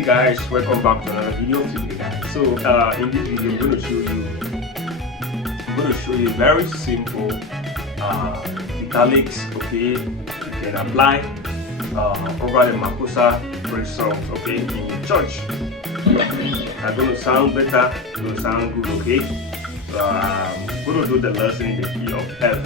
Hey guys, welcome back to another video today, guys. So in this video I'm going to show you very simple guitar licks. Okay, you can apply over the Makossa bridge songs, okay, in your church. Are going to sound better, going to sound good, okay. So I'm going to do the lesson in the key of F.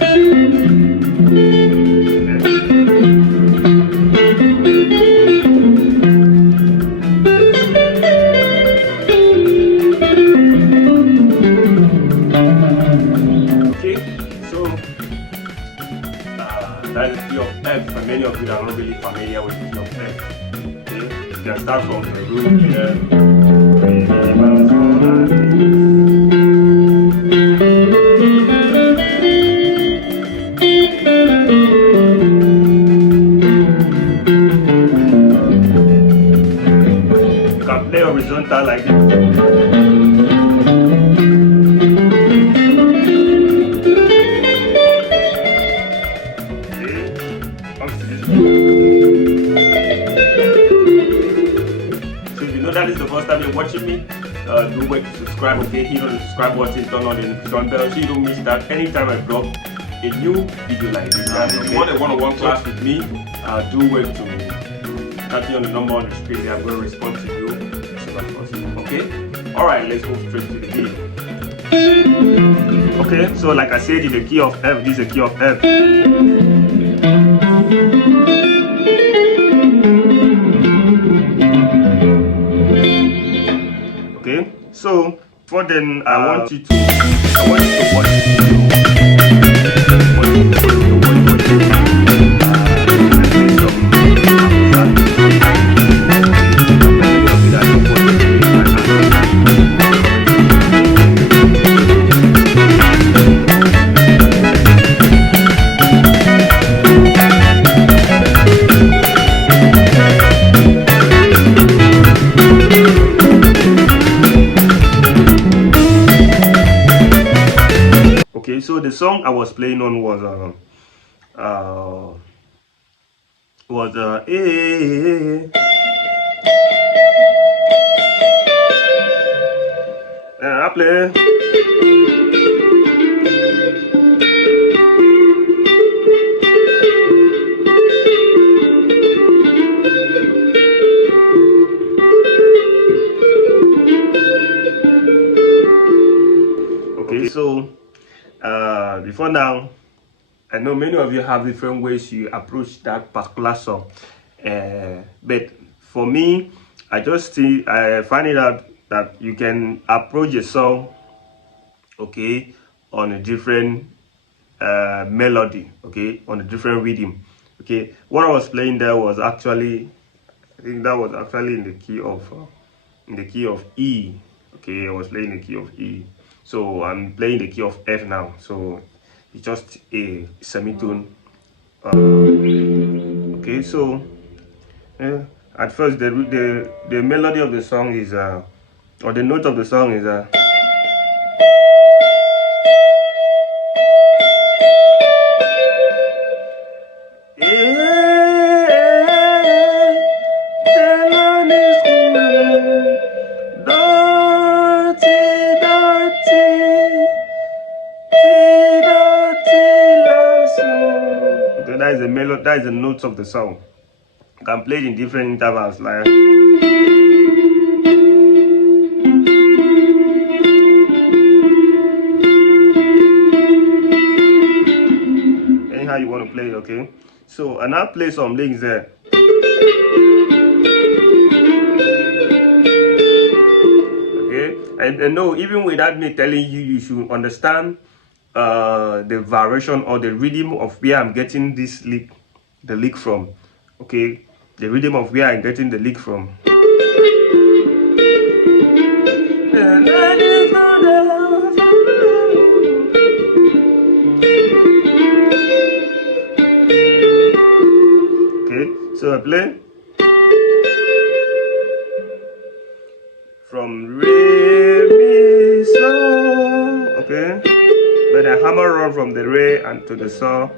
That is the key of F, and many of you are not really familiar with the key of F. Okay? You can start from the root here. You can play horizontal like this. That is the first time you're watching me, do wait to subscribe, okay? Hit on the subscribe button, turn on the notification bell so you don't miss that anytime I drop a new video like this. And if you want a one-on-one class with me, do wait to catch me on the number on the screen. I'm going to respond to you as soon as possible, okay? Alright, let's move straight to the video. Okay, so like I said, in the key of F, this is the key of F. Okay, so for then I want you to watch Okay, so the song I was playing on was and I play. Okay, so before now, I know many of you have different ways you approach that particular song, but for me, I find it out that you can approach a song, okay, on a different melody, okay, on a different rhythm. Okay, what I was playing there was actually, I think that was actually in the key of E. Okay, I was playing the key of E. So I'm playing the key of F now. So it's just a semitone. Okay, so at first the melody of the song is or the note of the song is that is the melody, that is the notes of the song. You can play it in different intervals, like anyhow you want to play it, okay? So and I'll play some links there. Okay, and no, even without me telling you, you should understand the variation or the rhythm of where I'm getting this lick, the lick from. Okay, the rhythm of where I'm getting the lick from. Okay, so I play from Re, Mi, So. Okay, but I hammer run from the Re and to the So.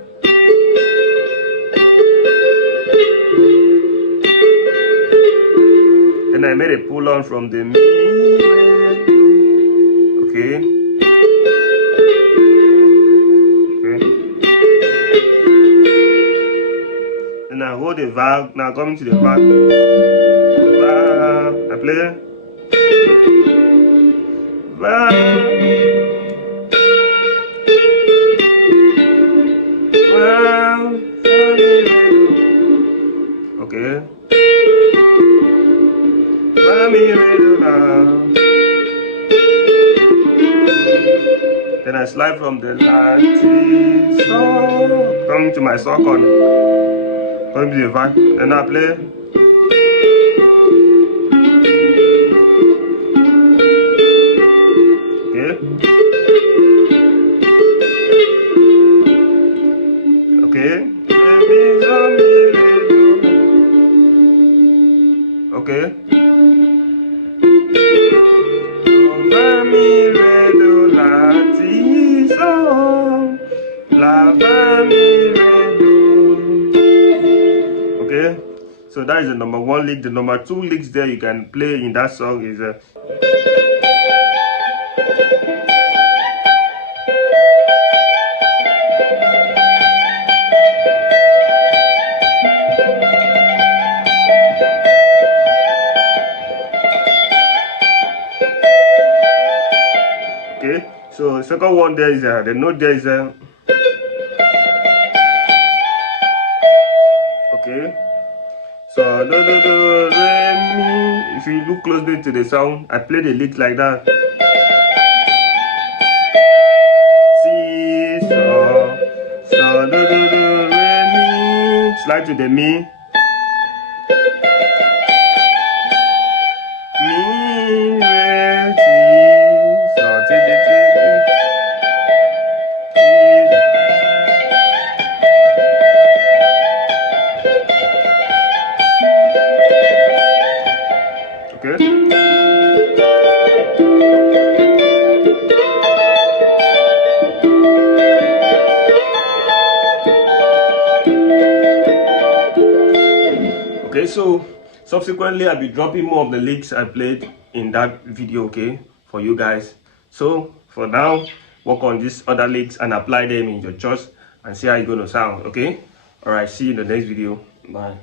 I made a pull on from the mi, okay, okay. Then I hold the valve. Now coming to the back. I play. Okay. Then I slide from the Latin song, come to my second, come to the back, and I play. Okay. Okay. Okay. Okay, so that is the number one lick. The number two licks there you can play in that song is okay. So second one there is the note there is okay. So do do do re mi. If you look closely to the sound, I play the lick like that. Si so do do do re mi. Slide to the mi. Mi re ti so ti ti ti. Okay. Okay, so subsequently I'll be dropping more of the licks I played in that video, okay, for you guys. So for now, work on these other licks and apply them in your church and see how it's gonna sound, okay? Alright, see you in the next video. Bye.